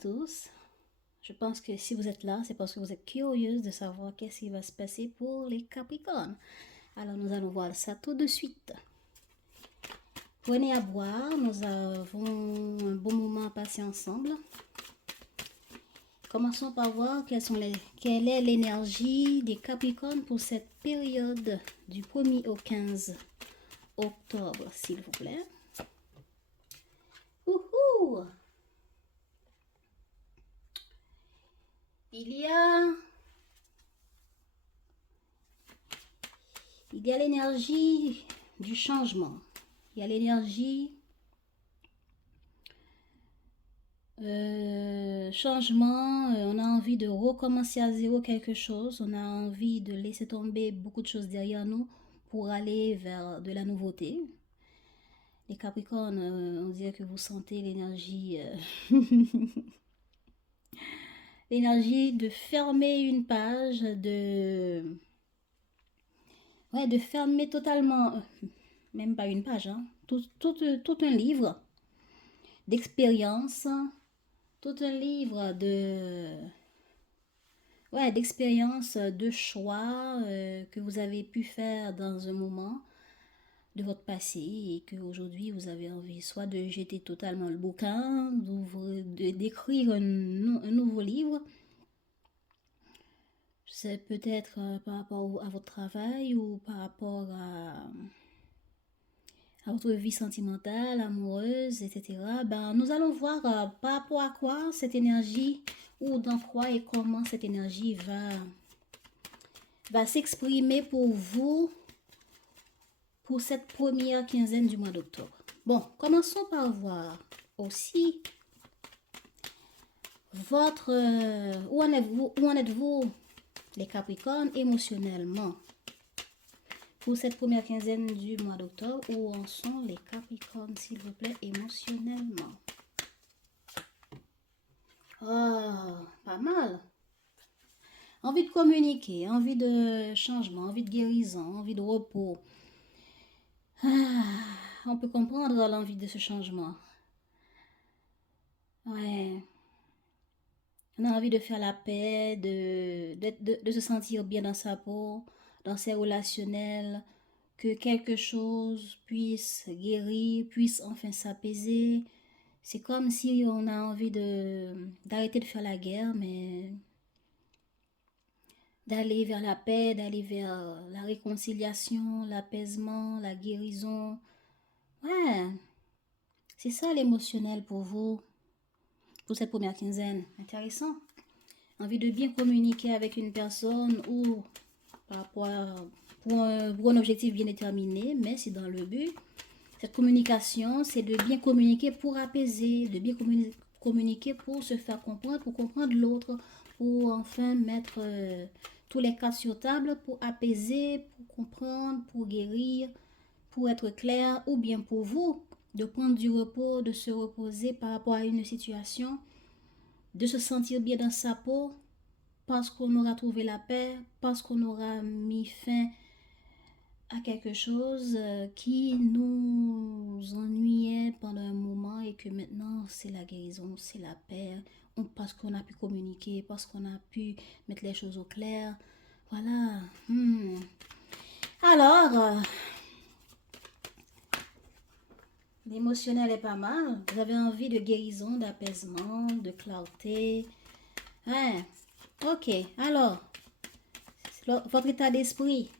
tous. Je pense que si vous êtes là, c'est parce que vous êtes curieuse de savoir qu'est-ce qui va se passer pour les Capricornes. Alors nous allons voir ça tout de suite. Prenez à boire, nous avons un bon moment à passer ensemble. Commençons par voir quelle est l'énergie des Capricornes pour cette période du 1er au 15 octobre, s'il vous plaît. Ouhou! Il y a l'énergie du changement. Il y a l'énergie changement. On a envie de recommencer à zéro quelque chose. On a envie de laisser tomber beaucoup de choses derrière nous pour aller vers de la nouveauté. Les Capricornes, on dirait que vous sentez l'énergie l'énergie de fermer une page, de fermer totalement, même pas une page, hein, tout un livre d'expérience, tout un livre d'expérience, de choix que vous avez pu faire dans un moment de votre passé et qu'aujourd'hui vous avez envie soit de jeter totalement le bouquin, d'écrire un nouveau livre. C'est peut-être par rapport à votre travail ou par rapport à votre vie sentimentale, amoureuse, etc. Ben, nous allons voir par rapport à quoi cette énergie ou dans quoi et comment cette énergie va s'exprimer pour vous pour cette première quinzaine du mois d'octobre. Bon, commençons par voir aussi votre... où en êtes-vous les Capricornes émotionnellement pour cette première quinzaine du mois d'octobre? Où en sont les Capricornes, s'il vous plaît, émotionnellement? Oh, pas mal. Envie de communiquer, envie de changement, envie de guérison, envie de repos. On peut comprendre l'envie de ce changement. Ouais. On a envie de faire la paix, de se sentir bien dans sa peau, dans ses relationnels, que quelque chose puisse guérir, puisse enfin s'apaiser. C'est comme si on a envie d'arrêter de faire la guerre, mais d'aller vers la paix, d'aller vers la réconciliation, l'apaisement, la guérison. Ouais, c'est ça l'émotionnel pour vous, pour cette première quinzaine. Intéressant. Envie de bien communiquer avec une personne ou par rapport pour un objectif bien déterminé, mais c'est dans le but. Cette communication, c'est de bien communiquer pour apaiser, de bien communiquer pour se faire comprendre, pour comprendre l'autre, pour enfin mettre tous les cas sur table, pour apaiser, pour comprendre, pour guérir, pour être clair, ou bien pour vous, de prendre du repos, de se reposer par rapport à une situation, de se sentir bien dans sa peau, parce qu'on aura trouvé la paix, parce qu'on aura mis fin à quelque chose qui nous ennuyait pendant un moment et que maintenant c'est la guérison, c'est la paix, parce qu'on a pu communiquer, parce qu'on a pu mettre les choses au clair. Voilà. Alors, l'émotionnel est pas mal. Vous avez envie de guérison, d'apaisement, de clarté. Ouais. Ok, alors, votre état d'esprit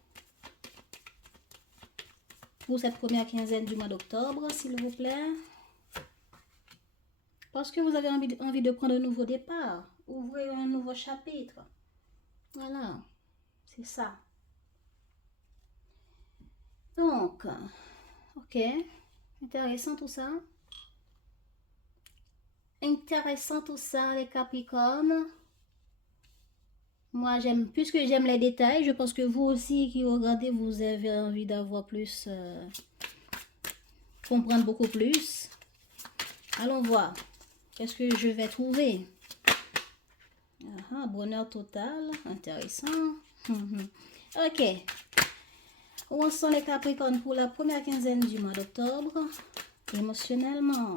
pour cette première quinzaine du mois d'octobre, s'il vous plaît. Parce que vous avez envie de prendre un nouveau départ, ouvrir un nouveau chapitre. Voilà, c'est ça. Donc, ok, intéressant tout ça. Intéressant tout ça, les Capricornes. Moi, puisque j'aime les détails, je pense que vous aussi qui regardez, vous avez envie d'avoir plus, comprendre beaucoup plus. Allons voir. Qu'est-ce que je vais trouver? Bonheur total, intéressant. Ok. Où en sont les Capricornes pour la première quinzaine du mois d'octobre? Émotionnellement.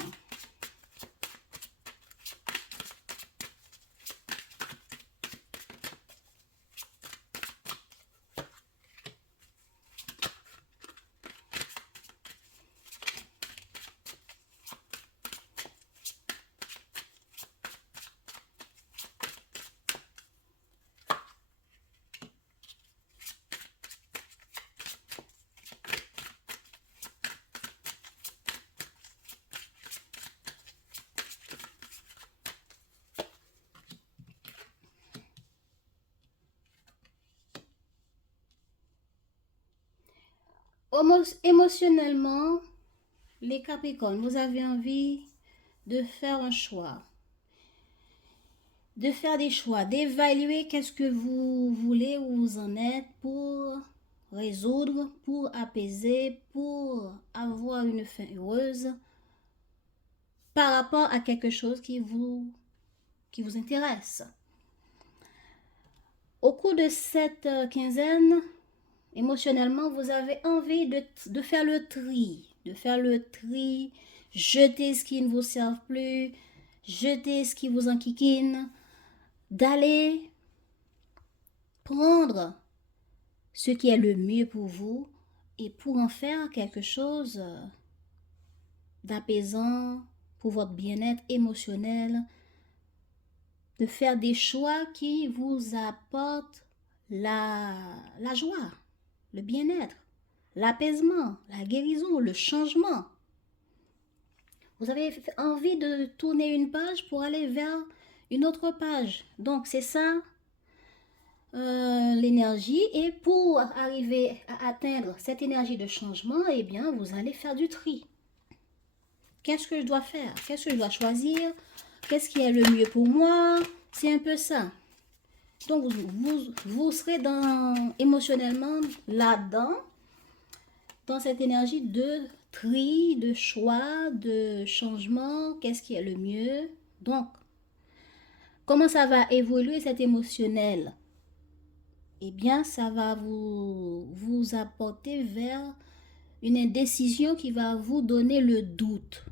Émotionnellement, les Capricornes, vous avez envie de faire un choix, de faire des choix, d'évaluer qu'est-ce que vous voulez, où vous en êtes pour résoudre, pour apaiser, pour avoir une fin heureuse par rapport à quelque chose qui vous intéresse. Au cours de cette quinzaine, émotionnellement, vous avez envie de faire le tri, jeter ce qui ne vous sert plus, jeter ce qui vous enquiquine, d'aller prendre ce qui est le mieux pour vous et pour en faire quelque chose d'apaisant pour votre bien-être émotionnel, de faire des choix qui vous apportent la joie, le bien-être, l'apaisement, la guérison, le changement. Vous avez envie de tourner une page pour aller vers une autre page. Donc c'est ça l'énergie. Et pour arriver à atteindre cette énergie de changement, eh bien vous allez faire du tri. Qu'est-ce que je dois faire? Qu'est-ce que je dois choisir? Qu'est-ce qui est le mieux pour moi? C'est un peu ça. Donc vous serez émotionnellement là-dedans, dans cette énergie de tri, de choix, de changement, qu'est-ce qui est le mieux. Donc, comment ça va évoluer cet émotionnel? Eh bien, ça va vous apporter vers une indécision qui va vous donner le doute,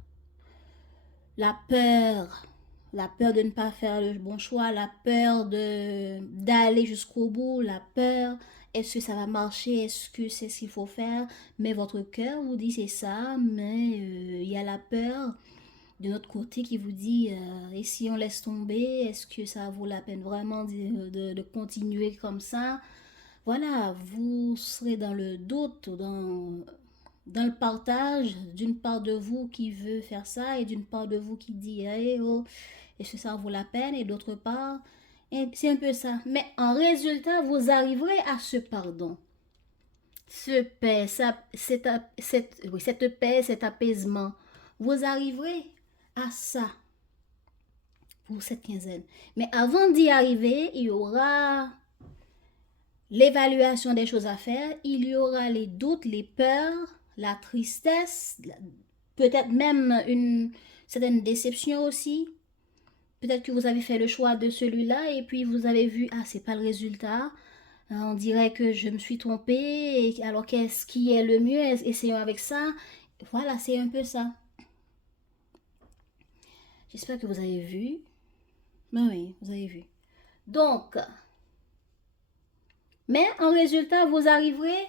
la peur de ne pas faire le bon choix, la peur d'aller jusqu'au bout, la peur, est-ce que ça va marcher, est-ce que c'est ce qu'il faut faire, mais votre cœur vous dit c'est ça, mais il y a la peur de notre côté qui vous dit et si on laisse tomber, est-ce que ça vaut la peine vraiment de continuer comme ça? Voilà, vous serez dans le doute, dans le partage d'une part de vous qui veut faire ça et d'une part de vous qui dit hey, oh, est-ce que ça vaut la peine, et d'autre part c'est un peu ça, mais en résultat vous arriverez à ce pardon, ce paix, cette paix, cet apaisement, vous arriverez à ça pour cette quinzaine. Mais avant d'y arriver, il y aura l'évaluation des choses à faire, il y aura les doutes, les peurs, la tristesse, peut-être même une certaine déception aussi. Peut-être que vous avez fait le choix de celui-là et puis vous avez vu, ah, c'est pas le résultat. On dirait que je me suis trompée. Alors, qu'est-ce qui est le mieux? Essayons avec ça. Voilà, c'est un peu ça. J'espère que vous avez vu. Ben oui, vous avez vu. Donc, mais en résultat, vous arriverez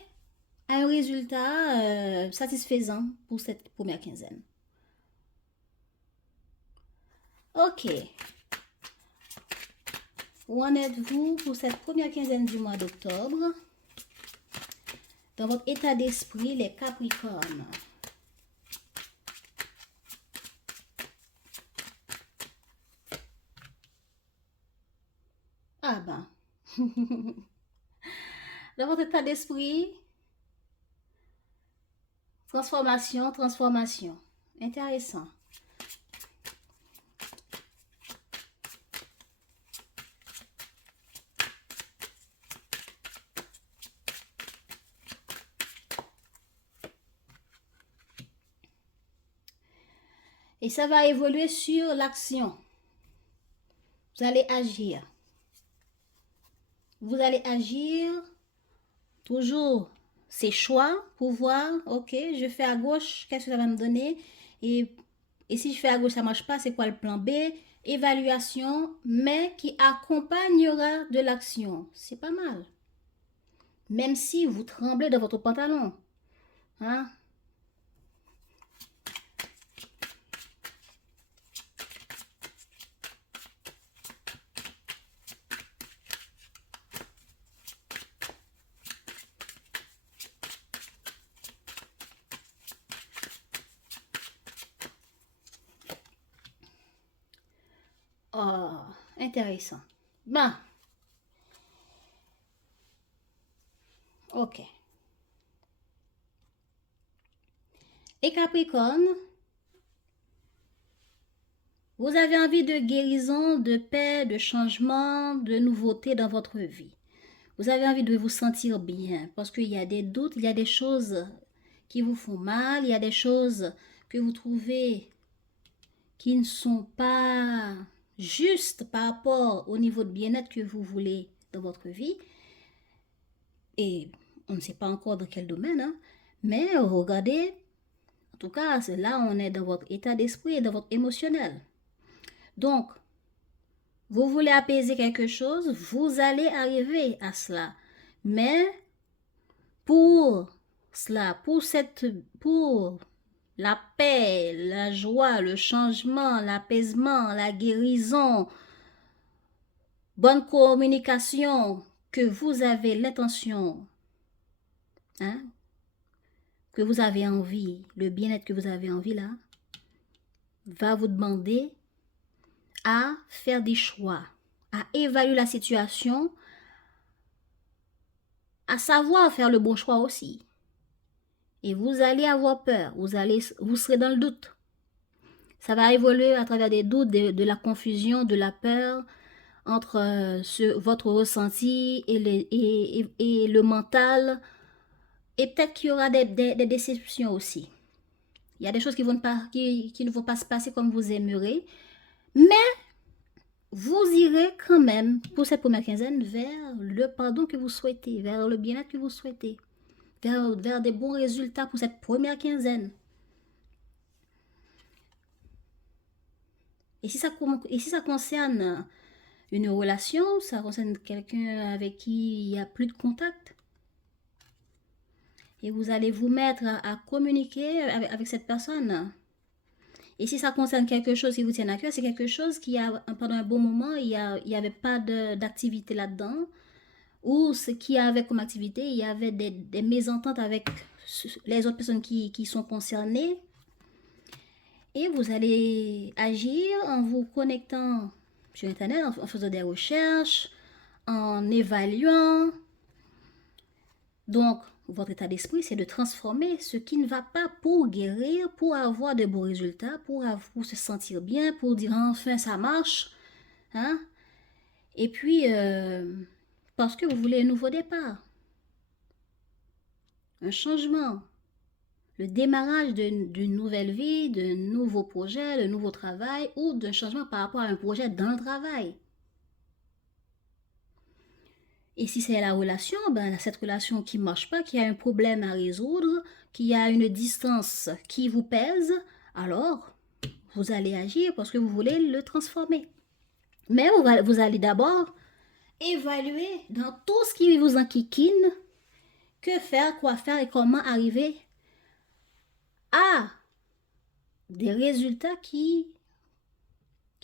à un résultat satisfaisant pour cette première quinzaine. Ok. Où en êtes-vous pour cette première quinzaine du mois d'octobre? Dans votre état d'esprit, les Capricornes. Ah ben. Dans votre état d'esprit, transformation, transformation. Intéressant. Et ça va évoluer sur l'action. Vous allez agir. Vous allez agir toujours ces choix pour voir, ok, je fais à gauche, qu'est-ce que ça va me donner? Et si je fais à gauche, ça ne marche pas, c'est quoi le plan B? Évaluation, mais qui accompagnera de l'action. C'est pas mal. Même si vous tremblez dans votre pantalon. Hein? Oh, intéressant. Ben, ok. Et Capricorne, vous avez envie de guérison, de paix, de changement, de nouveauté dans votre vie. Vous avez envie de vous sentir bien parce qu'il y a des doutes, il y a des choses qui vous font mal, il y a des choses que vous trouvez qui ne sont pas justes par rapport au niveau de bien-être que vous voulez dans votre vie. Et on ne sait pas encore dans quel domaine, hein, mais regardez, en tout cas, là, on est dans votre état d'esprit et dans votre émotionnel. Donc, vous voulez apaiser quelque chose, vous allez arriver à cela. Mais pour cela, pour la paix, la joie, le changement, l'apaisement, la guérison, bonne communication, que vous avez l'intention, hein, que vous avez envie, le bien-être que vous avez envie là, va vous demander à faire des choix, à évaluer la situation, à savoir faire le bon choix aussi. Et vous allez avoir peur, vous serez dans le doute. Ça va évoluer à travers des doutes, de la confusion, de la peur entre votre ressenti et le mental. Et peut-être qu'il y aura des déceptions aussi. Il y a des choses qui ne vont pas se passer comme vous aimeriez. Mais vous irez quand même, pour cette première quinzaine, vers le pardon que vous souhaitez, vers le bien-être que vous souhaitez, vers des bons résultats pour cette première quinzaine. Et si ça concerne une relation, ça concerne quelqu'un avec qui il n'y a plus de contact, et vous allez vous mettre à communiquer avec cette personne. Et si ça concerne quelque chose qui vous tient à cœur, c'est quelque chose qui pendant un bon moment, il n'y avait pas d'activité là-dedans, ou ce qu'il y avait comme activité, il y avait des mésententes avec les autres personnes qui sont concernées. Et vous allez agir en vous connectant sur Internet, en faisant des recherches, en évaluant. Donc, votre état d'esprit, c'est de transformer ce qui ne va pas pour guérir, pour avoir de bons résultats, pour se sentir bien, pour dire enfin ça marche. Hein? Et puis, parce que vous voulez un nouveau départ, un changement, le démarrage d'une nouvelle vie, d'un nouveau projet, d'un nouveau travail ou d'un changement par rapport à un projet dans le travail. Et si c'est la relation, ben cette relation qui ne marche pas, qui a un problème à résoudre, qui a une distance qui vous pèse, alors vous allez agir parce que vous voulez le transformer. Mais vous allez d'abord évaluer dans tout ce qui vous enquiquine, que faire, quoi faire et comment arriver à des résultats qui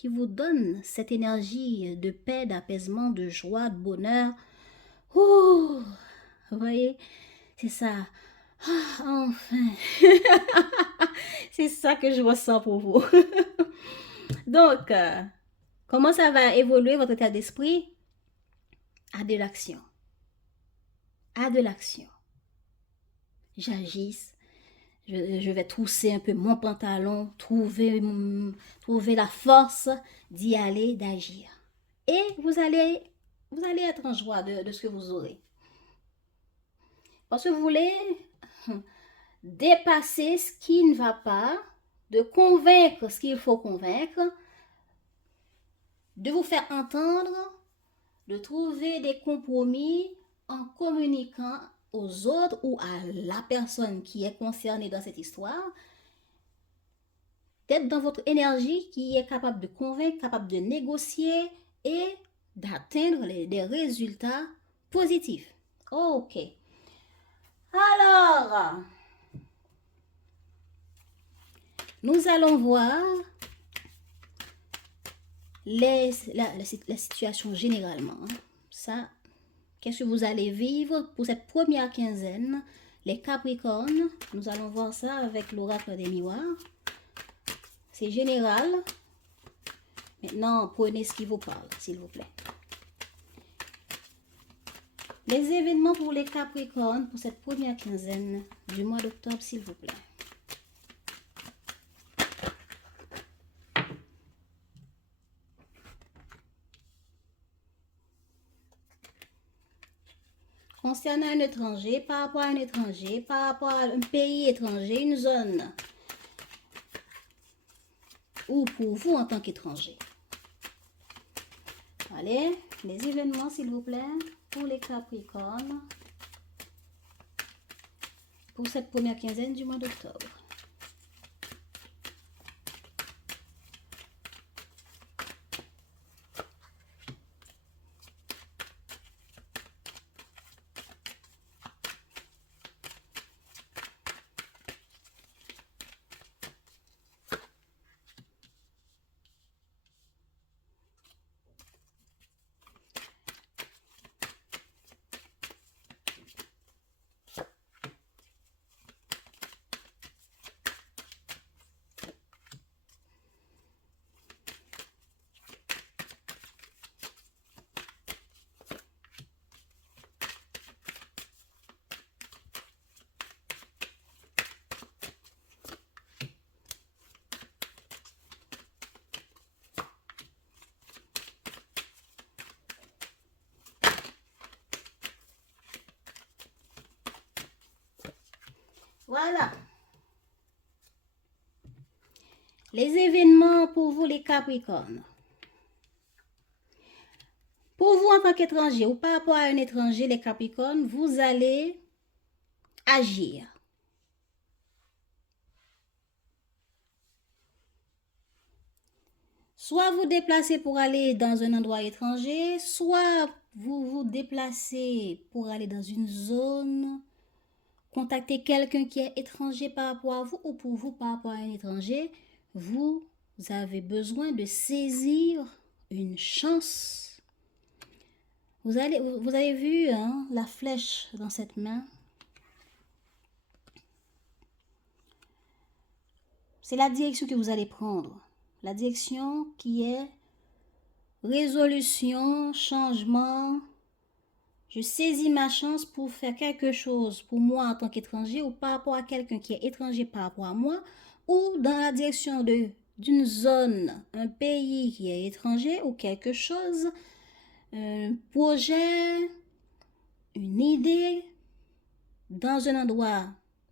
vous donnent cette énergie de paix, d'apaisement, de joie, de bonheur. Ouh, vous voyez, c'est ça. Ah, enfin. C'est ça que je ressens pour vous. Donc, comment ça va évoluer votre état d'esprit? À de l'action. À de l'action. J'agisse. Je vais trousser un peu mon pantalon, trouver la force d'y aller, d'agir. Et vous allez être en joie de ce que vous aurez. Parce que vous voulez dépasser ce qui ne va pas, de convaincre ce qu'il faut convaincre, de vous faire entendre, de trouver des compromis en communiquant aux autres ou à la personne qui est concernée dans cette histoire, d'être dans votre énergie qui est capable de convaincre, capable de négocier et d'atteindre des résultats positifs. Ok. Alors, nous allons voir la situation généralement. Ça, qu'est-ce que vous allez vivre pour cette première quinzaine? Les Capricornes, nous allons voir ça avec l'oracle des miroirs. C'est général. Maintenant, prenez ce qui vous parle, s'il vous plaît. Les événements pour les Capricornes pour cette première quinzaine du mois d'octobre, s'il vous plaît. concernant un étranger, par rapport à un étranger, par rapport à un pays étranger, une zone, ou pour vous en tant qu'étranger. Allez, les événements, s'il vous plaît, pour les Capricornes, pour cette première quinzaine du mois d'octobre. Voilà. Les événements pour vous, les Capricornes. Pour vous, en tant qu'étranger ou par rapport à un étranger, les Capricornes, vous allez agir. Soit vous déplacez pour aller dans un endroit étranger, soit vous vous déplacez pour aller dans une zone, contacter quelqu'un qui est étranger par rapport à vous ou pour vous par rapport à un étranger. Vous avez besoin de saisir une chance. Vous avez vu hein, la flèche dans cette main. C'est la direction que vous allez prendre. La direction qui est résolution, changement. Je saisis ma chance pour faire quelque chose pour moi en tant qu'étranger ou par rapport à quelqu'un qui est étranger par rapport à moi ou dans la direction d'une zone, un pays qui est étranger ou quelque chose, un projet, une idée dans un endroit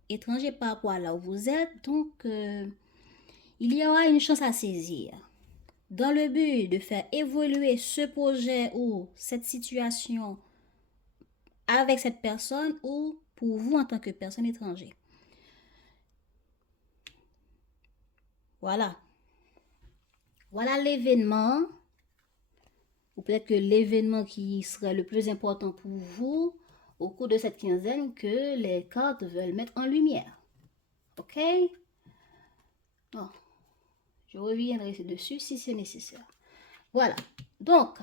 étranger par rapport à là où vous êtes. Donc, il y aura une chance à saisir. Dans le but de faire évoluer ce projet ou cette situation avec cette personne ou pour vous en tant que personne étrangère. Voilà. Voilà l'événement, ou peut-être que l'événement qui serait le plus important pour vous au cours de cette quinzaine que les cartes veulent mettre en lumière. Ok? Bon. Je reviendrai dessus si c'est nécessaire. Voilà. Donc,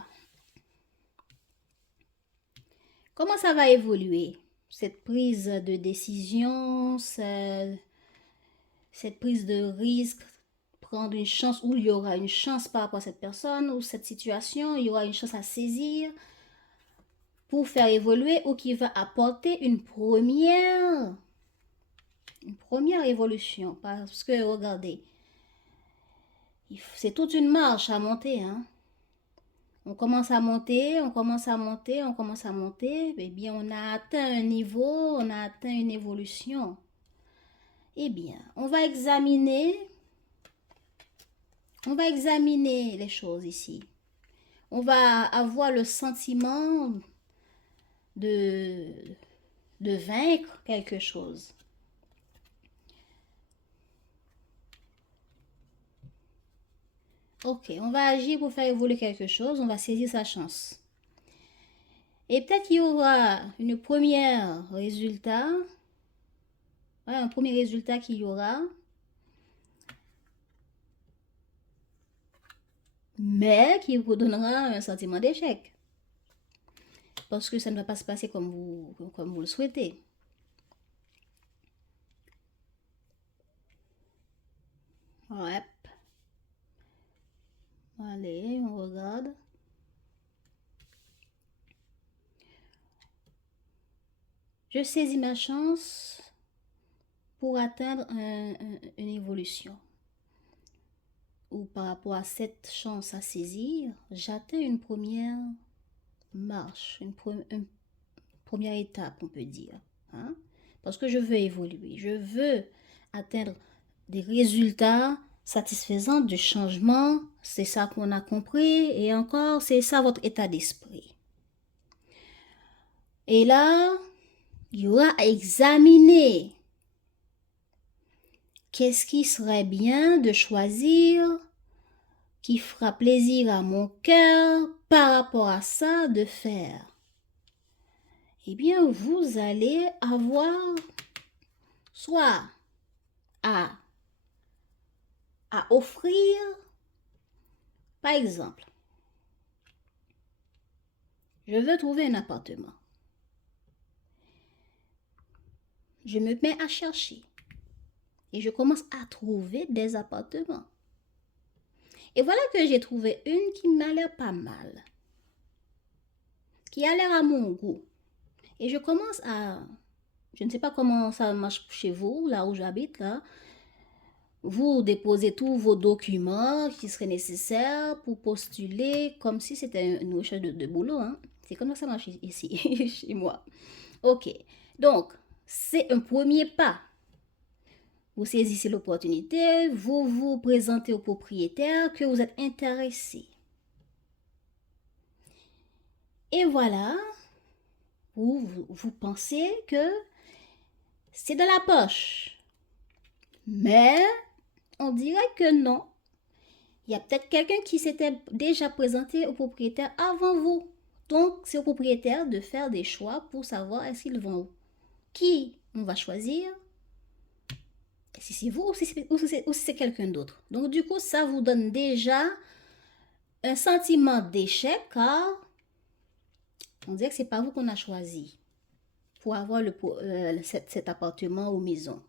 comment ça va évoluer? Cette prise de décision, cette prise de risque, prendre une chance où il y aura une chance par rapport à cette personne ou cette situation, il y aura une chance à saisir pour faire évoluer ou qui va apporter une première évolution. Parce que, regardez, c'est toute une marche à monter, hein. On commence à monter, on commence à monter, on commence à monter. Eh bien, on a atteint un niveau, on a atteint une évolution. Eh bien, on va examiner les choses ici. On va avoir le sentiment de vaincre quelque chose. Ok, on va agir pour faire évoluer quelque chose, on va saisir sa chance. Et peut-être qu'il y aura un premier résultat qu'il y aura. Mais qui vous donnera un sentiment d'échec. Parce que ça ne va pas se passer comme vous le souhaitez. Ouais. Allez, on regarde. Je saisis ma chance pour atteindre une évolution. Ou par rapport à cette chance à saisir, j'atteins une première marche, une première étape, on peut dire. Hein? Parce que je veux évoluer, je veux atteindre des résultats satisfaisants du changement. C'est ça qu'on a compris. Et encore, c'est ça votre état d'esprit. Et là, il y aura à examiner qu'est-ce qui serait bien de choisir, qui fera plaisir à mon cœur par rapport à ça de faire. Eh bien, vous allez avoir soit à offrir, par exemple, je veux trouver un appartement. Je me mets à chercher et je commence à trouver des appartements. Et voilà que j'ai trouvé une qui m'a l'air pas mal, qui a l'air à mon goût. Et je commence à... Je ne sais pas comment ça marche chez vous, là où j'habite, là. Vous déposez tous vos documents qui seraient nécessaires pour postuler, comme si c'était une recherche de boulot. Hein. C'est comme ça que ça marche ici, chez moi. Ok, donc, c'est un premier pas. Vous saisissez l'opportunité, vous vous présentez au propriétaire que vous êtes intéressé. Et voilà, vous pensez que c'est de la poche. Mais on dirait que non. Il y a peut-être quelqu'un qui s'était déjà présenté au propriétaire avant vous. Donc, c'est au propriétaire de faire des choix pour savoir est-ce qu'ils vont. Qui on va choisir? Si c'est vous ou si c'est quelqu'un d'autre. Donc, du coup, ça vous donne déjà un sentiment d'échec car on dirait que c'est pas vous qu'on a choisi pour avoir cet appartement ou maison.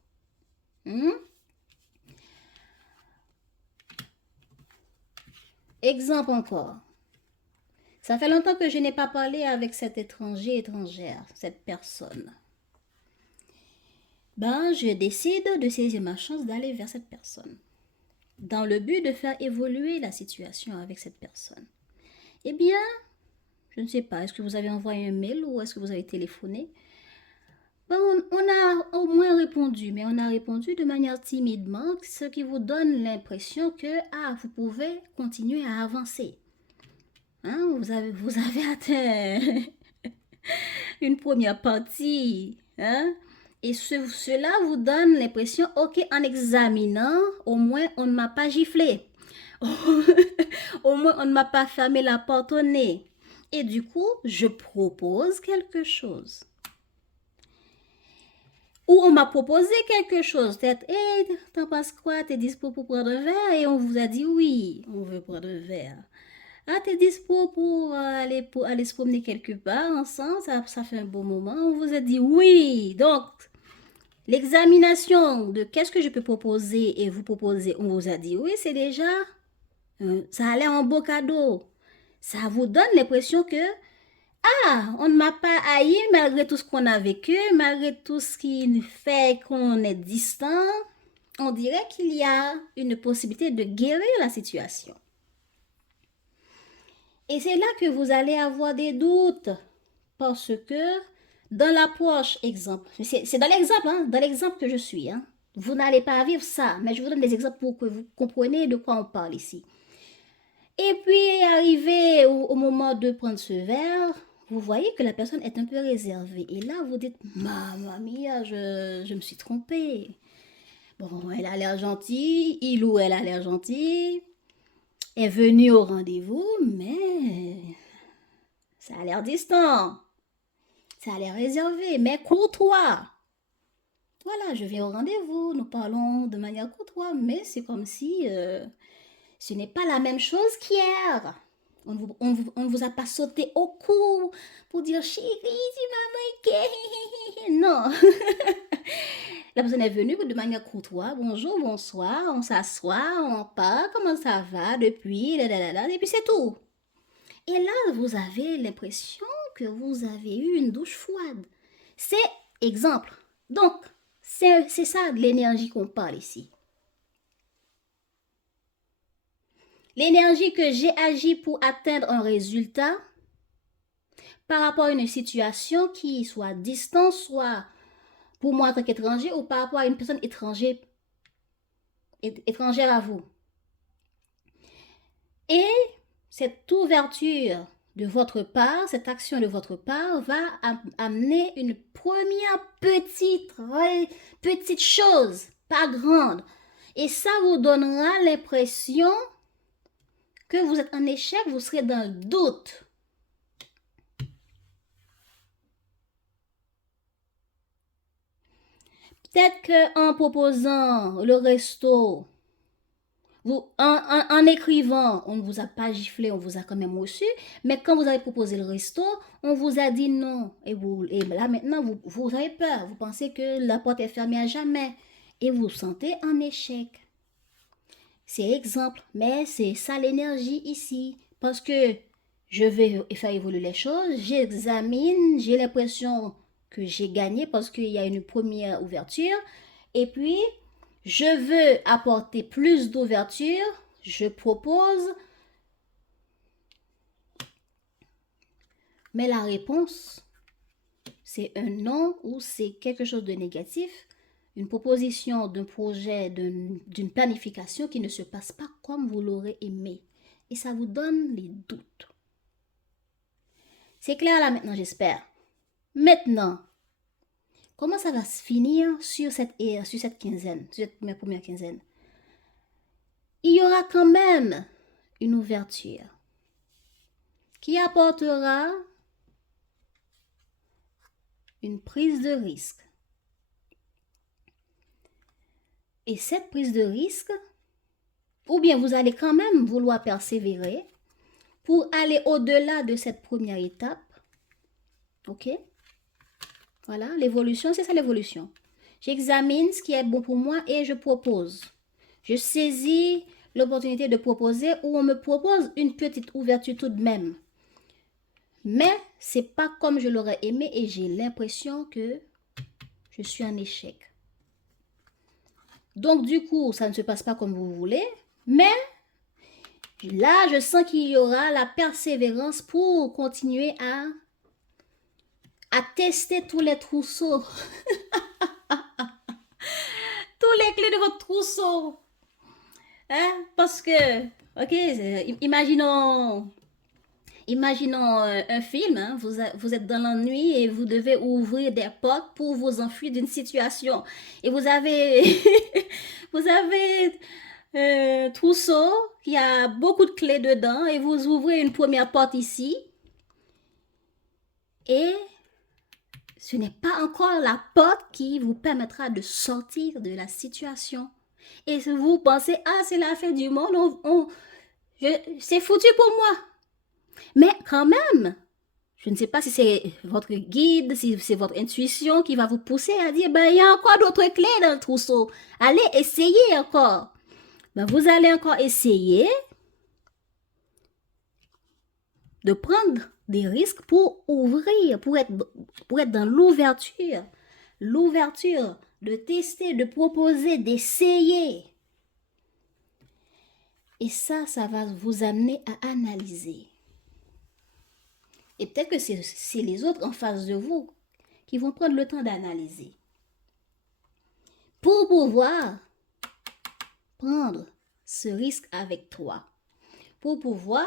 Exemple encore. Ça fait longtemps que je n'ai pas parlé avec cet étrangère, cette personne. Ben, je décide de saisir ma chance d'aller vers cette personne, dans le but de faire évoluer la situation avec cette personne. Eh bien, je ne sais pas, est-ce que vous avez envoyé un mail ou est-ce que vous avez téléphoné? Ben, on a au moins répondu, mais on a répondu de manière timidement, ce qui vous donne l'impression que vous pouvez continuer à avancer. Hein, vous avez atteint une première partie. Hein? Et cela vous donne l'impression, ok, en examinant, au moins on ne m'a pas giflé. Au moins on ne m'a pas fermé la porte au nez. Et du coup, je propose quelque chose. Ou on m'a proposé quelque chose. Peut-être, hey, t'en penses quoi? T'es dispo pour prendre un verre? Et on vous a dit oui, on veut prendre un verre. Ah, t'es dispo pour aller se promener quelque part ensemble? Ça fait un beau moment. On vous a dit oui. Donc, l'examination de qu'est-ce que je peux proposer et vous proposer, on vous a dit oui, c'est déjà, ça a l'air un beau cadeau. Ça vous donne l'impression que, on ne m'a pas haï malgré tout ce qu'on a vécu, malgré tout ce qui fait qu'on est distant. On dirait qu'il y a une possibilité de guérir la situation. Et c'est là que vous allez avoir des doutes. Parce que dans l'approche, exemple, c'est dans l'exemple, hein, dans l'exemple que je suis. Hein, vous n'allez pas vivre ça, mais je vous donne des exemples pour que vous compreniez de quoi on parle ici. Et puis, arrivé au moment de prendre ce verre, vous voyez que la personne est un peu réservée. Et là, vous dites, Mamma mia, je me suis trompée. Bon, elle a l'air gentille, il ou elle a l'air gentil, est venu au rendez-vous, mais ça a l'air distant. Ça a l'air réservé, mais courtois. Voilà, je viens au rendez-vous, nous parlons de manière courtoise, mais c'est comme si ce n'est pas la même chose qu'hier. On ne vous a pas sauté au cou pour dire chérie, tu m'as manqué. Non. La personne est venue de manière courtoise. Bonjour, bonsoir, on s'assoit, on parle, comment ça va depuis, et puis c'est tout. Et là, vous avez l'impression que vous avez eu une douche froide. C'est exemple. Donc, c'est ça l'énergie qu'on parle ici. L'énergie que j'ai agi pour atteindre un résultat par rapport à une situation qui soit distante, soit pour moi en tant qu'étranger ou par rapport à une personne étrangère à vous. Et cette ouverture de votre part, cette action de votre part va amener une première petite chose, pas grande. Et ça vous donnera l'impression que vous êtes en échec, vous serez dans le doute. Peut-être qu'en proposant le resto, en écrivant, on ne vous a pas giflé, on vous a quand même reçu, mais quand vous avez proposé le resto, on vous a dit non. Et là maintenant, vous avez peur, vous pensez que la porte est fermée à jamais et vous vous sentez en échec. C'est exemple, mais c'est ça l'énergie ici. Parce que je vais faire évoluer les choses, j'examine, j'ai l'impression que j'ai gagné parce qu'il y a une première ouverture. Et puis, je veux apporter plus d'ouverture, je propose. Mais la réponse, c'est un non ou c'est quelque chose de négatif. Une proposition d'un projet, d'une planification qui ne se passe pas comme vous l'aurez aimé. Et ça vous donne les doutes. C'est clair là maintenant, j'espère. Maintenant, comment ça va se finir sur cette quinzaine, sur cette première quinzaine? Il y aura quand même une ouverture qui apportera une prise de risque. Et cette prise de risque, ou bien vous allez quand même vouloir persévérer pour aller au-delà de cette première étape. Ok? Voilà, l'évolution, c'est ça l'évolution. J'examine ce qui est bon pour moi et je propose. Je saisis l'opportunité de proposer ou on me propose une petite ouverture tout de même. Mais c'est pas comme je l'aurais aimé et j'ai l'impression que je suis en échec. Donc du coup, ça ne se passe pas comme vous voulez, mais là, je sens qu'il y aura la persévérance pour continuer à tester tous les trousseaux. Tous les clés de votre trousseau. Hein? Parce que, ok, imaginons un film, hein? Vous êtes dans la nuit et vous devez ouvrir des portes pour vous enfuir d'une situation. Et vous avez, vous avez un trousseau qui a beaucoup de clés dedans et vous ouvrez une première porte ici. Et ce n'est pas encore la porte qui vous permettra de sortir de la situation. Et si vous pensez, ah, c'est la fin du monde, c'est foutu pour moi. Mais quand même, je ne sais pas si c'est votre guide, si c'est votre intuition qui va vous pousser à dire, ben, il y a encore d'autres clés dans le trousseau. Allez, essayez encore. Ben, vous allez encore essayer de prendre des risques pour ouvrir, pour être dans l'ouverture. L'ouverture, de tester, de proposer, d'essayer. Et ça va vous amener à analyser. Et peut-être que c'est les autres en face de vous qui vont prendre le temps d'analyser. Pour pouvoir prendre ce risque avec toi. Pour pouvoir,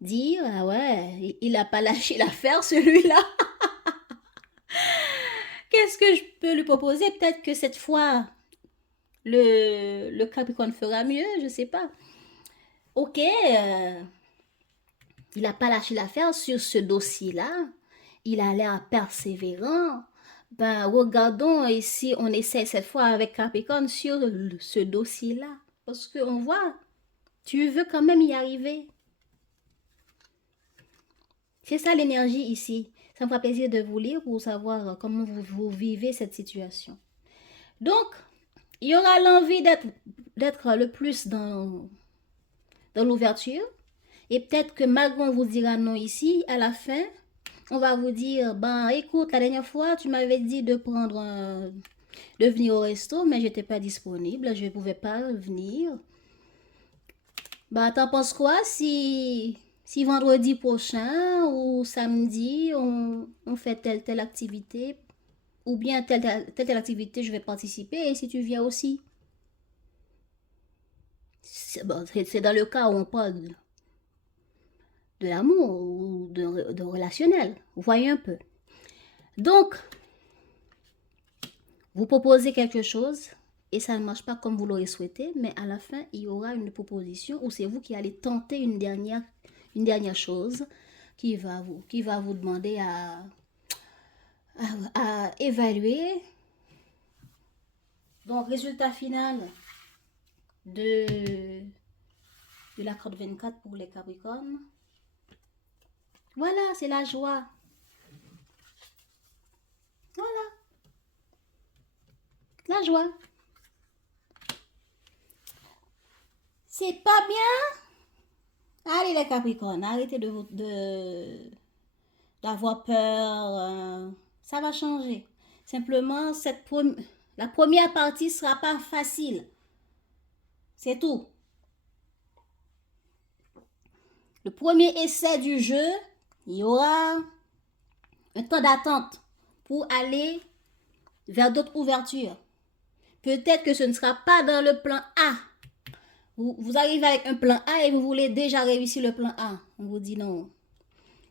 dire, ah ouais, il n'a pas lâché l'affaire celui-là. Qu'est-ce que je peux lui proposer? Peut-être que cette fois, le Capricorne fera mieux, je ne sais pas. Ok, il n'a pas lâché l'affaire sur ce dossier-là. Il a l'air persévérant. Ben, regardons ici, on essaie cette fois avec Capricorne sur ce dossier-là. Parce qu'on voit, tu veux quand même y arriver. C'est ça l'énergie ici. Ça me fera plaisir de vous lire pour savoir comment vous vivez cette situation. Donc, il y aura l'envie d'être le plus dans l'ouverture. Et peut-être que malgré on vous dira non ici, à la fin, on va vous dire, ben écoute, la dernière fois, tu m'avais dit de venir au resto, mais je n'étais pas disponible, je ne pouvais pas venir. Ben, t'en penses quoi si Si vendredi prochain ou samedi, on fait telle activité, ou bien telle activité, je vais participer, et si tu viens aussi. C'est bon, dans le cas où on parle de l'amour ou de relationnel. Vous voyez un peu. Donc, vous proposez quelque chose et ça ne marche pas comme vous l'aurez souhaité, mais à la fin, il y aura une proposition où c'est vous qui allez tenter une dernière chose qui va vous demander à évaluer. Donc, résultat final de la carte 24 pour les Capricornes. Voilà, c'est la joie. Voilà, la joie. C'est pas bien. Allez les Capricornes, arrêtez d'avoir peur. Ça va changer. Simplement, la première partie sera pas facile. C'est tout. Le premier essai du jeu, il y aura un temps d'attente pour aller vers d'autres ouvertures. Peut-être que ce ne sera pas dans le plan A. Vous arrivez avec un plan A et vous voulez déjà réussir le plan A. On vous dit non.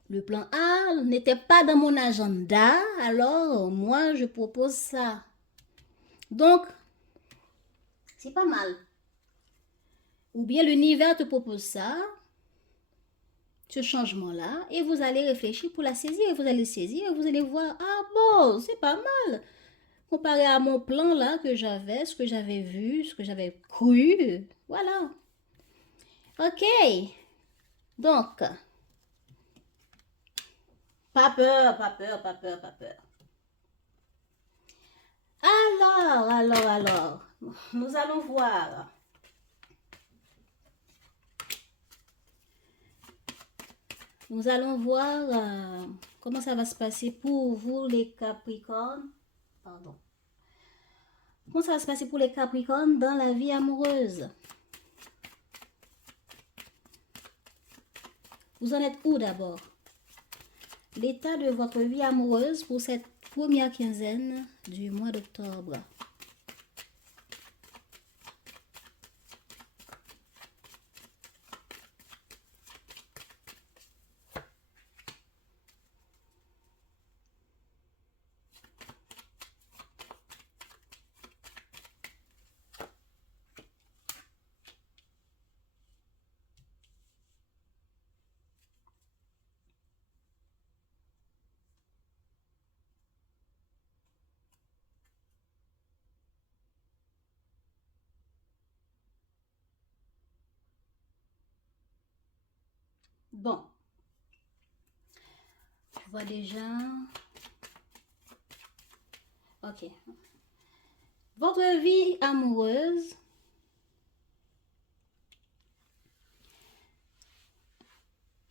Le plan A n'était pas dans mon agenda, alors moi je propose ça. Donc, c'est pas mal. Ou bien l'univers te propose ça, ce changement-là, et vous allez réfléchir pour la saisir, et vous allez saisir, et vous allez voir, ah bon, c'est pas mal. Comparé à mon plan là que j'avais, ce que j'avais vu, ce que j'avais cru, voilà. Ok, donc, pas peur, pas peur, pas peur, pas peur. Alors, nous allons voir. Nous allons voir comment ça va se passer pour vous les Capricornes. Pardon. Comment ça va se passer pour les Capricornes dans la vie amoureuse? Vous en êtes où d'abord? L'état de votre vie amoureuse pour cette première quinzaine du mois d'octobre. Bon, je vois déjà. Ok. Votre vie amoureuse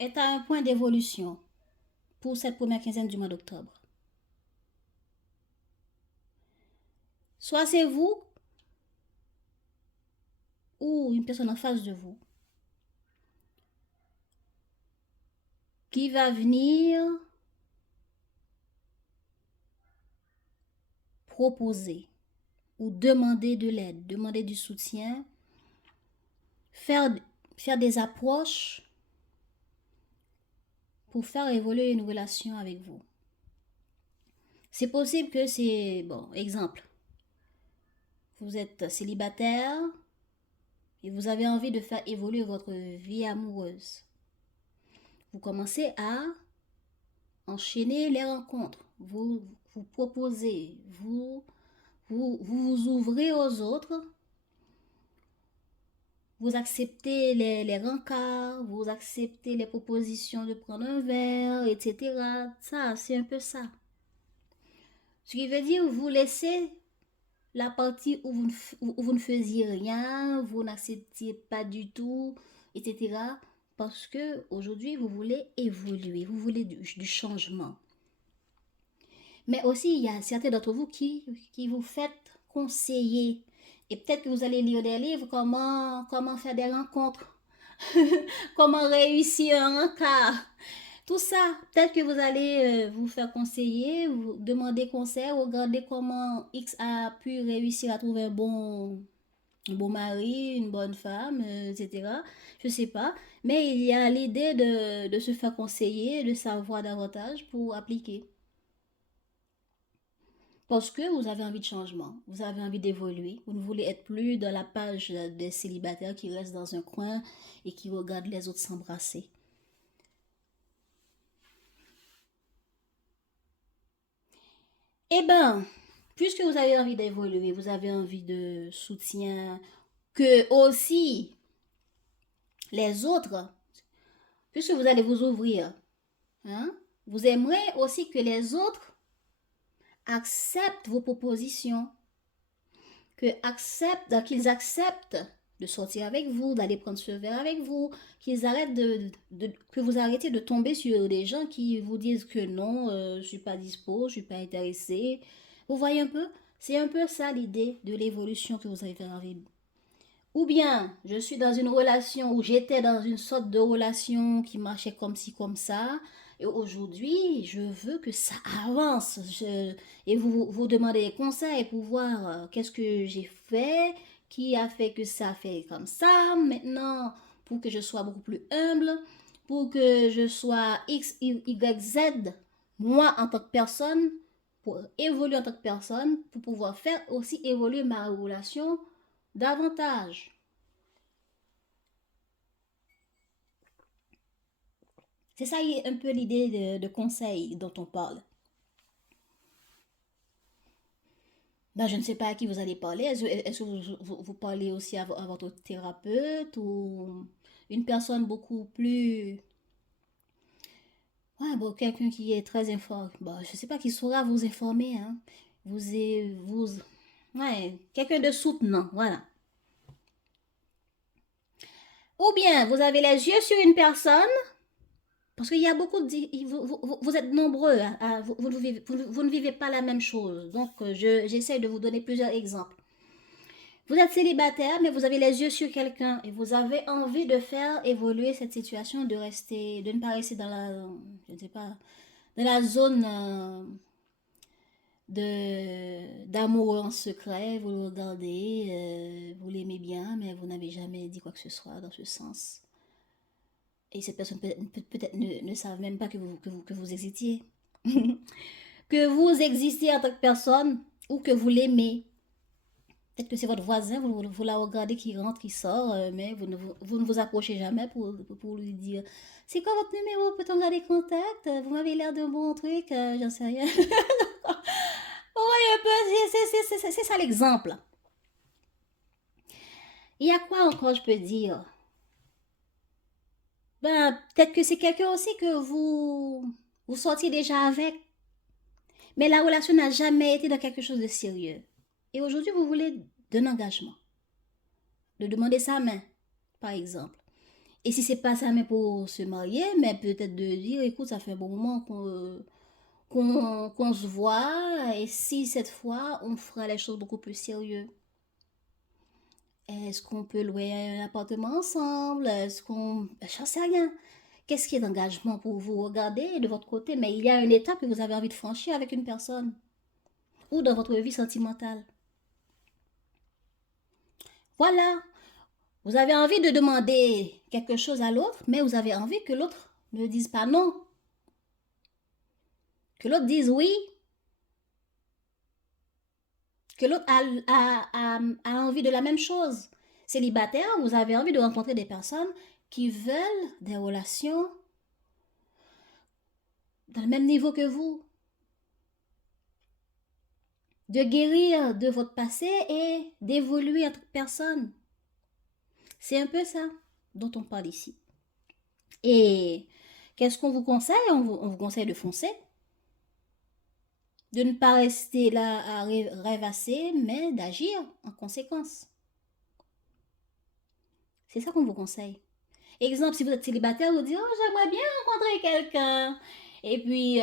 est à un point d'évolution pour cette première quinzaine du mois d'octobre. Soit c'est vous ou une personne en face de vous qui va venir proposer ou demander de l'aide, demander du soutien, faire des approches pour faire évoluer une relation avec vous. C'est possible que c'est, bon, exemple, vous êtes célibataire et vous avez envie de faire évoluer votre vie amoureuse. Vous commencez à enchaîner les rencontres, vous proposez, vous ouvrez aux autres, vous acceptez les rencarts, vous acceptez les propositions de prendre un verre, etc. Ça, c'est un peu ça. Ce qui veut dire, vous laissez la partie où vous ne faisiez rien, vous n'acceptiez pas du tout, etc. Parce que aujourd'hui, vous voulez évoluer, vous voulez du changement. Mais aussi, il y a certains d'entre vous qui vous faites conseiller. Et peut-être que vous allez lire des livres, comment faire des rencontres. comment réussir un cas. Tout ça, peut-être que vous allez vous faire conseiller, vous demander conseil, regarder comment X a pu réussir à trouver un bon mari, une bonne femme, etc. Je sais pas. Mais il y a l'idée de se faire conseiller, de savoir davantage pour appliquer. Parce que vous avez envie de changement, vous avez envie d'évoluer, vous ne voulez être plus dans la page des célibataires qui restent dans un coin et qui regardent les autres s'embrasser. Eh ben, puisque vous avez envie d'évoluer, vous avez envie de soutien, que aussi les autres, puisque vous allez vous ouvrir, hein, vous aimerez aussi que les autres acceptent vos propositions, qu'ils acceptent de sortir avec vous, d'aller prendre ce verre avec vous, que vous arrêtez de tomber sur des gens qui vous disent que non, je suis pas dispo, je suis pas intéressé. Vous voyez un peu? C'est un peu ça l'idée de l'évolution que vous avez envie. Ou bien, je suis dans une relation où j'étais dans une sorte de relation qui marchait comme ci, comme ça. Et aujourd'hui, je veux que ça avance. Et vous demandez des conseils pour voir qu'est-ce que j'ai fait, qui a fait que ça fait comme ça. Maintenant, pour que je sois beaucoup plus humble, pour que je sois X, Y, Z, moi en tant que personne, pour évoluer en tant que personne, pour pouvoir faire aussi évoluer ma relation davantage. C'est ça un peu l'idée de conseil dont on parle. Ben, je ne sais pas à qui vous allez parler. Est-ce que vous parlez aussi à votre thérapeute ou une personne beaucoup plus... Ouais, bon, quelqu'un qui est très informé. Bon, je ne sais pas qui saura vous informer. Hein. Vous... Ouais, quelqu'un de soutenant, voilà. Ou bien, vous avez les yeux sur une personne. Parce qu'il y a beaucoup de... Vous êtes nombreux, vous ne vivez pas la même chose. Donc, j'essaie de vous donner plusieurs exemples. Vous êtes célibataire, mais vous avez les yeux sur quelqu'un et vous avez envie de faire évoluer cette situation, de ne pas rester dans la, je ne sais pas, dans la zone d'amour en secret. Vous le regardez, vous l'aimez bien, mais vous n'avez jamais dit quoi que ce soit dans ce sens. Et cette personne peut-être ne savent même pas que vous existiez. Que vous existiez en tant que personne ou que vous l'aimez. Peut-être que c'est votre voisin, vous la regardez qui rentre, qui sort, mais vous ne vous approchez jamais pour lui dire c'est quoi votre numéro, peut-on garder contact? Vous m'avez l'air d'un bon truc, j'en sais rien. Oui, un peu, c'est ça l'exemple. Il y a quoi encore je peux dire? Ben, peut-être que c'est quelqu'un aussi que vous sortiez déjà avec, mais la relation n'a jamais été dans quelque chose de sérieux. Et aujourd'hui, vous voulez d'un engagement, de demander sa main, par exemple. Et si c'est pas sa main pour se marier, mais peut-être de dire, écoute, ça fait un bon moment qu'on se voit, et si cette fois, on fera les choses beaucoup plus sérieux. Est-ce qu'on peut louer un appartement ensemble? Est-ce qu'on... J'en sais rien. Qu'est-ce qui est d'engagement pour vous? Regardez de votre côté, mais il y a une étape que vous avez envie de franchir avec une personne ou dans votre vie sentimentale. Voilà. Vous avez envie de demander quelque chose à l'autre, mais vous avez envie que l'autre ne dise pas non. Que l'autre dise oui. Que l'autre a envie de la même chose. Célibataire, vous avez envie de rencontrer des personnes qui veulent des relations dans le même niveau que vous. De guérir de votre passé et d'évoluer en tant que personne. C'est un peu ça dont on parle ici. Et qu'est-ce qu'on vous conseille? On vous conseille de foncer, de ne pas rester là à rêvasser, mais d'agir en conséquence. C'est ça qu'on vous conseille. Exemple, si vous êtes célibataire, vous dites, oh, j'aimerais bien rencontrer quelqu'un. Et puis,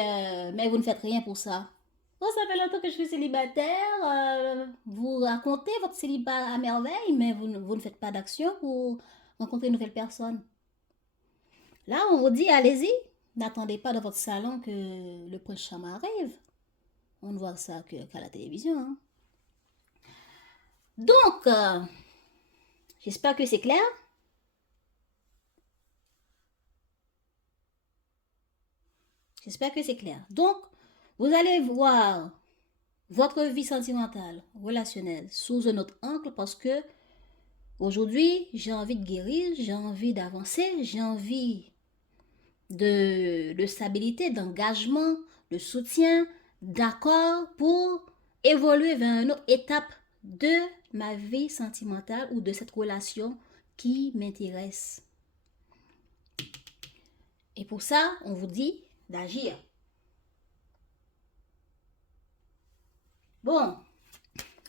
mais vous ne faites rien pour ça. Oh, ça fait longtemps que je suis célibataire. Vous racontez votre célibat à merveille, mais vous ne faites pas d'action pour rencontrer une nouvelle personne. Là, on vous dit, allez-y. N'attendez pas dans votre salon que le prince charmant arrive. On ne voit ça qu'à la télévision. Hein. Donc, j'espère que c'est clair. J'espère que c'est clair. Donc, vous allez voir votre vie sentimentale, relationnelle, sous un autre angle parce que aujourd'hui, j'ai envie de guérir, j'ai envie d'avancer, j'ai envie de stabilité, d'engagement, de soutien, d'accord pour évoluer vers une autre étape de ma vie sentimentale ou de cette relation qui m'intéresse. Et pour ça, on vous dit d'agir. Bon,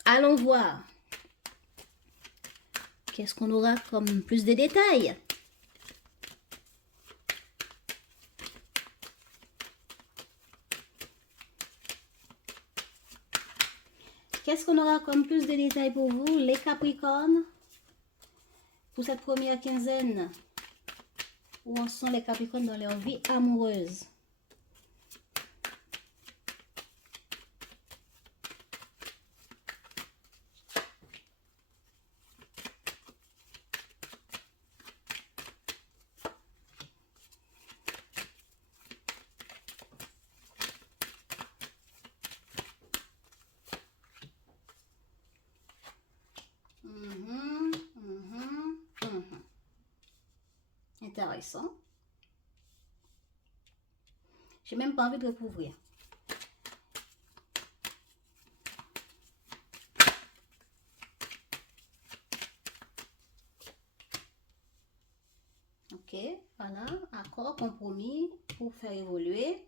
allons voir. Qu'est-ce qu'on aura comme plus de détails? Qu'est-ce qu'on aura comme plus de détails pour vous, les Capricornes? Pour cette première quinzaine, où en sont les Capricornes dans leur vie amoureuse? Intéressant. J'ai même pas envie de recouvrir. Ok, voilà, accord, compromis pour faire évoluer.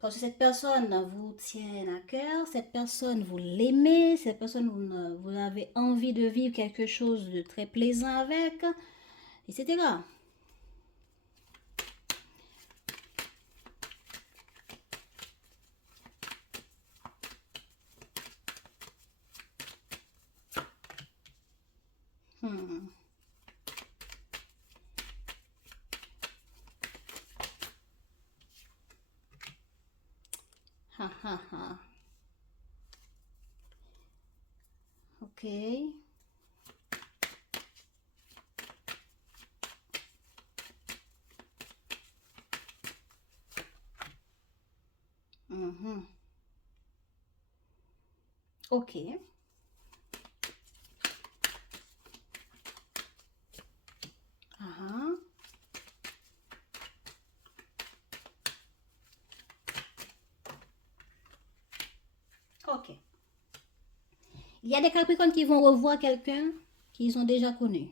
Parce que cette personne vous tient à cœur, cette personne vous l'aimez, cette personne vous avez envie de vivre quelque chose de très plaisant avec, etc. Ha ha ha. Ok. Ok. Ah. Ok. Il y a des Capricornes qui vont revoir quelqu'un qu'ils ont déjà connu.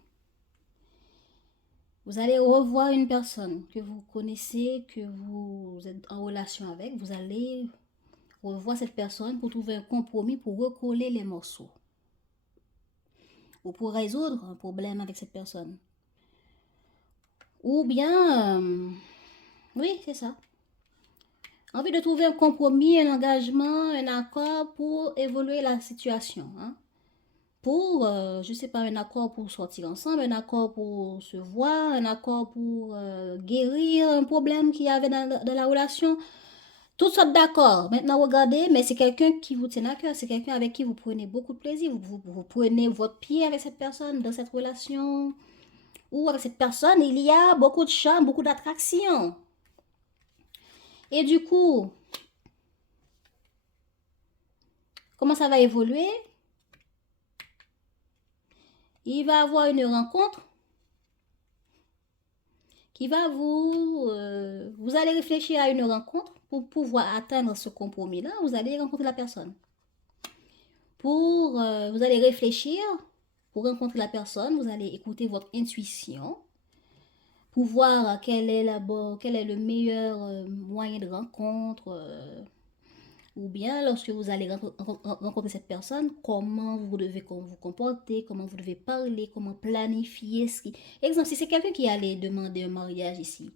Vous allez revoir une personne que vous connaissez, que vous êtes en relation avec. Vous allez revoir cette personne pour trouver un compromis, pour recoller les morceaux. Ou pour résoudre un problème avec cette personne. Ou bien, oui, c'est ça. Envie de trouver un compromis, un engagement, un accord pour évoluer la situation. Hein. Pour, je sais pas, un accord pour sortir ensemble, un accord pour se voir, un accord pour guérir un problème qu'il y avait dans la relation. Toutes sortes d'accords. Maintenant, regardez, mais c'est quelqu'un qui vous tient à cœur, c'est quelqu'un avec qui vous prenez beaucoup de plaisir, vous prenez votre pied avec cette personne dans cette relation, ou avec cette personne, il y a beaucoup de charme, beaucoup d'attraction. Et du coup, comment ça va évoluer? Il va avoir une rencontre qui va vous allez réfléchir à une rencontre pour pouvoir atteindre ce compromis-là. Vous allez rencontrer la personne. Vous allez réfléchir pour rencontrer la personne. Vous allez écouter votre intuition pour voir quel est le meilleur moyen de rencontre. Ou bien, lorsque vous allez rencontrer cette personne, comment vous devez vous comporter, comment vous devez parler, comment planifier. Exemple, si c'est quelqu'un qui allait demander un mariage ici,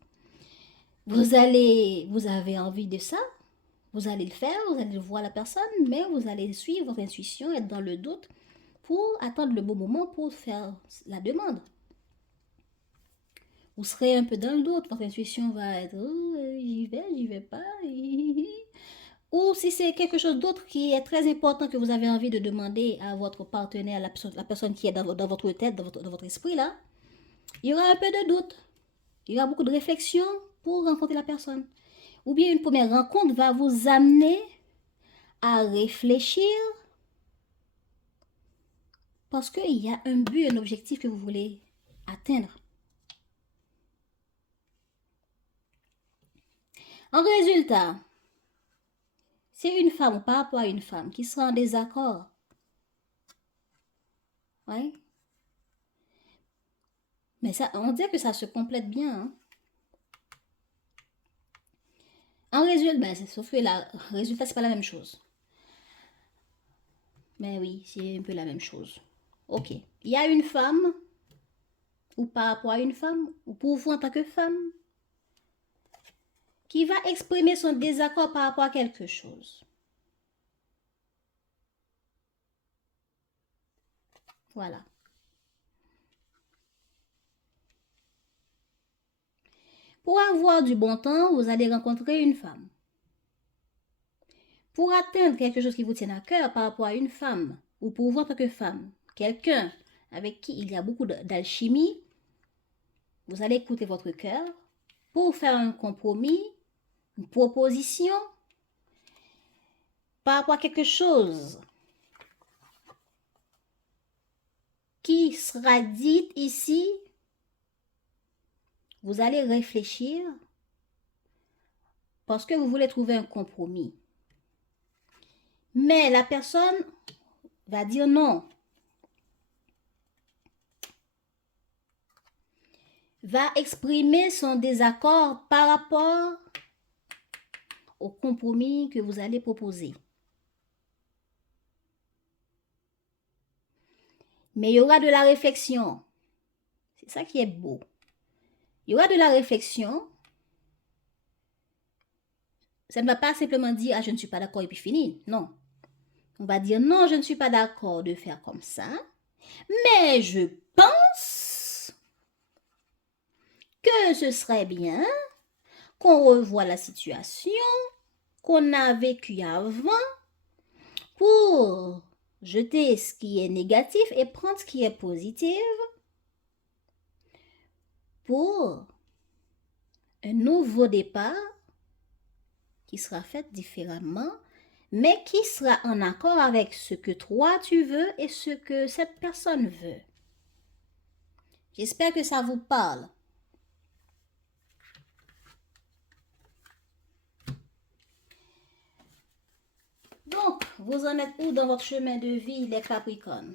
vous avez envie de ça, vous allez le faire, vous allez voir la personne, mais vous allez suivre votre intuition, être dans le doute pour attendre le bon moment pour faire la demande. Vous serez un peu dans le doute. Votre intuition va être j'y vais pas. Ou si c'est quelque chose d'autre qui est très important que vous avez envie de demander à votre partenaire, la personne qui est dans votre tête, dans votre esprit là, il y aura un peu de doute. Il y aura beaucoup de réflexion pour rencontrer la personne. Ou bien une première rencontre va vous amener à réfléchir parce qu'il y a un but, un objectif que vous voulez atteindre. En résultat, c'est une femme ou par rapport à une femme qui sera en désaccord. Ouais. Mais ça, on dirait que ça se complète bien. Hein? En résultat, ben, sauf que le résultat, c'est pas la même chose. Mais oui, c'est un peu la même chose. Ok. Il y a une femme, ou par rapport à une femme, ou pour vous en tant que femme, qui va exprimer son désaccord par rapport à quelque chose. Voilà. Pour avoir du bon temps, vous allez rencontrer une femme. Pour atteindre quelque chose qui vous tient à cœur par rapport à une femme, ou pour vous en tant que femme, quelqu'un avec qui il y a beaucoup d'alchimie, vous allez écouter votre cœur pour faire un compromis, une proposition par rapport à quelque chose qui sera dit ici. Vous allez réfléchir parce que vous voulez trouver un compromis. Mais la personne va dire non. Va exprimer son désaccord par rapport au compromis que vous allez proposer. Mais il y aura de la réflexion. C'est ça qui est beau. Il y aura de la réflexion. Ça ne va pas simplement dire « Ah, je ne suis pas d'accord et puis fini ». Non. On va dire « Non, je ne suis pas d'accord de faire comme ça. Mais je pense que ce serait bien qu'on revoie la situation qu'on a vécue avant pour jeter ce qui est négatif et prendre ce qui est positif pour un nouveau départ qui sera fait différemment, mais qui sera en accord avec ce que toi tu veux et ce que cette personne veut. J'espère que ça vous parle. Donc, vous en êtes où dans votre chemin de vie, les Capricornes?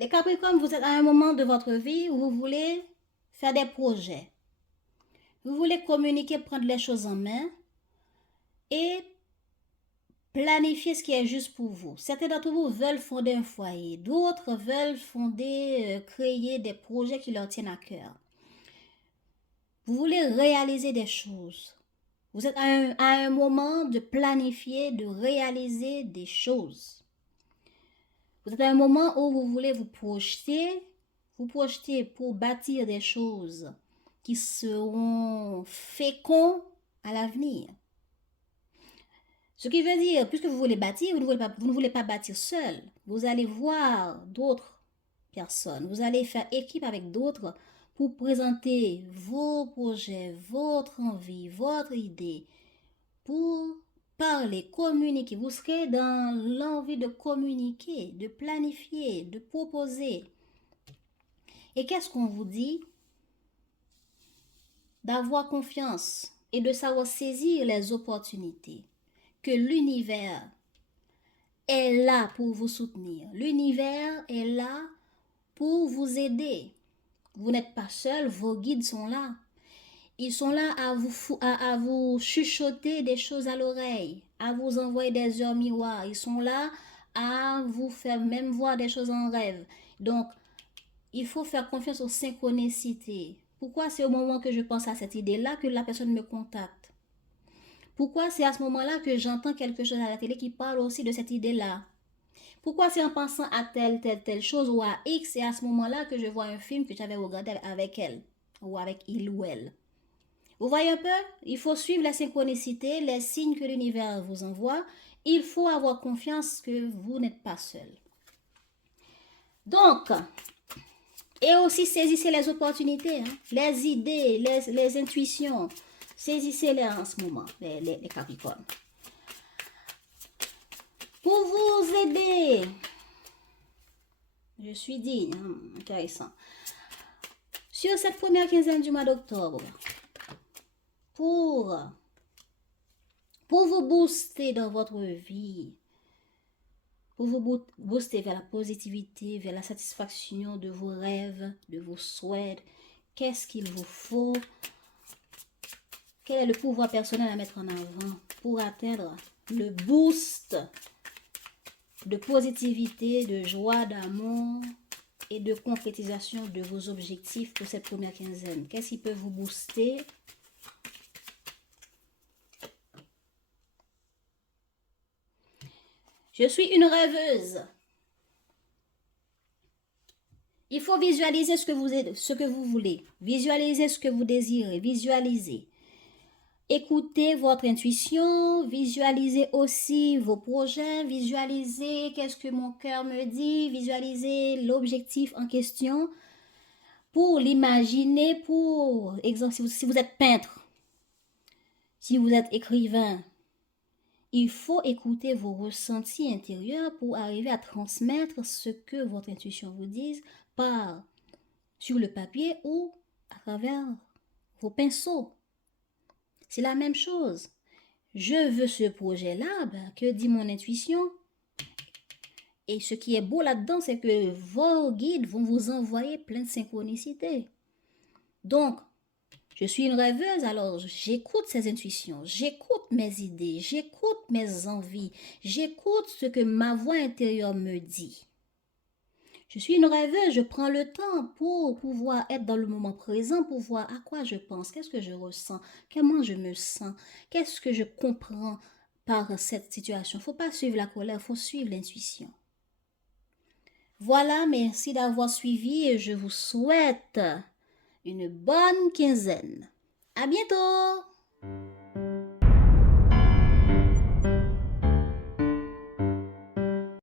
Les Capricornes, vous êtes à un moment de votre vie où vous voulez faire des projets. Vous voulez communiquer, prendre les choses en main et planifier ce qui est juste pour vous. Certains d'entre vous veulent fonder un foyer. D'autres veulent créer des projets qui leur tiennent à cœur. Vous voulez réaliser des choses. Vous êtes à un moment de planifier, de réaliser des choses. Vous êtes à un moment où vous voulez vous projeter pour bâtir des choses qui seront féconds à l'avenir. Ce qui veut dire, puisque vous voulez bâtir, vous ne voulez pas bâtir seul. Vous allez voir d'autres personnes. Vous allez faire équipe avec d'autres pour présenter vos projets, votre envie, votre idée, pour parler, communiquer. Vous serez dans l'envie de communiquer, de planifier, de proposer. Et qu'est-ce qu'on vous dit? D'avoir confiance et de savoir saisir les opportunités que l'univers est là pour vous soutenir. L'univers est là pour vous aider. Vous n'êtes pas seul, vos guides sont là. Ils sont là à vous chuchoter des choses à l'oreille, à vous envoyer des heures miroirs. Ils sont là à vous faire même voir des choses en rêve. Donc, il faut faire confiance aux synchronicités. Pourquoi c'est au moment que je pense à cette idée-là que la personne me contacte? Pourquoi c'est à ce moment-là que j'entends quelque chose à la télé qui parle aussi de cette idée-là? Pourquoi c'est en pensant à telle chose ou à X et à ce moment-là que je vois un film que j'avais regardé avec elle ou avec il ou elle? Vous voyez un peu? Il faut suivre la synchronicité, les signes que l'univers vous envoie. Il faut avoir confiance que vous n'êtes pas seul. Donc, et aussi saisissez les opportunités, hein, les idées, les intuitions. Saisissez-les en ce moment, les Capricornes. Pour vous aider, je suis digne, intéressant. Sur cette première quinzaine du mois d'octobre, pour vous booster dans votre vie, pour vous booster vers la positivité, vers la satisfaction de vos rêves, de vos souhaits, qu'est-ce qu'il vous faut? Quel est le pouvoir personnel à mettre en avant pour atteindre le boost de positivité, de joie, d'amour et de concrétisation de vos objectifs pour cette première quinzaine? Qu'est-ce qui peut vous booster? Je suis une rêveuse. Il faut visualiser ce que vous voulez. Visualiser ce que vous désirez. Visualiser. Écoutez votre intuition. Visualisez aussi vos projets. Visualisez qu'est-ce que mon cœur me dit. Visualisez l'objectif en question. Pour l'imaginer, pour exemple, si vous êtes peintre, si vous êtes écrivain, il faut écouter vos ressentis intérieurs pour arriver à transmettre ce que votre intuition vous dit sur le papier ou à travers vos pinceaux. C'est la même chose. Je veux ce projet-là, que dit mon intuition? Et ce qui est beau là-dedans, c'est que vos guides vont vous envoyer plein de synchronicité. Donc, je suis une rêveuse, alors j'écoute ces intuitions, j'écoute mes idées, j'écoute mes envies, j'écoute ce que ma voix intérieure me dit. Je suis une rêveuse, je prends le temps pour pouvoir être dans le moment présent, pour voir à quoi je pense, qu'est-ce que je ressens, comment je me sens, qu'est-ce que je comprends par cette situation. Il ne faut pas suivre la colère, il faut suivre l'intuition. Voilà, merci d'avoir suivi et je vous souhaite une bonne quinzaine. À bientôt!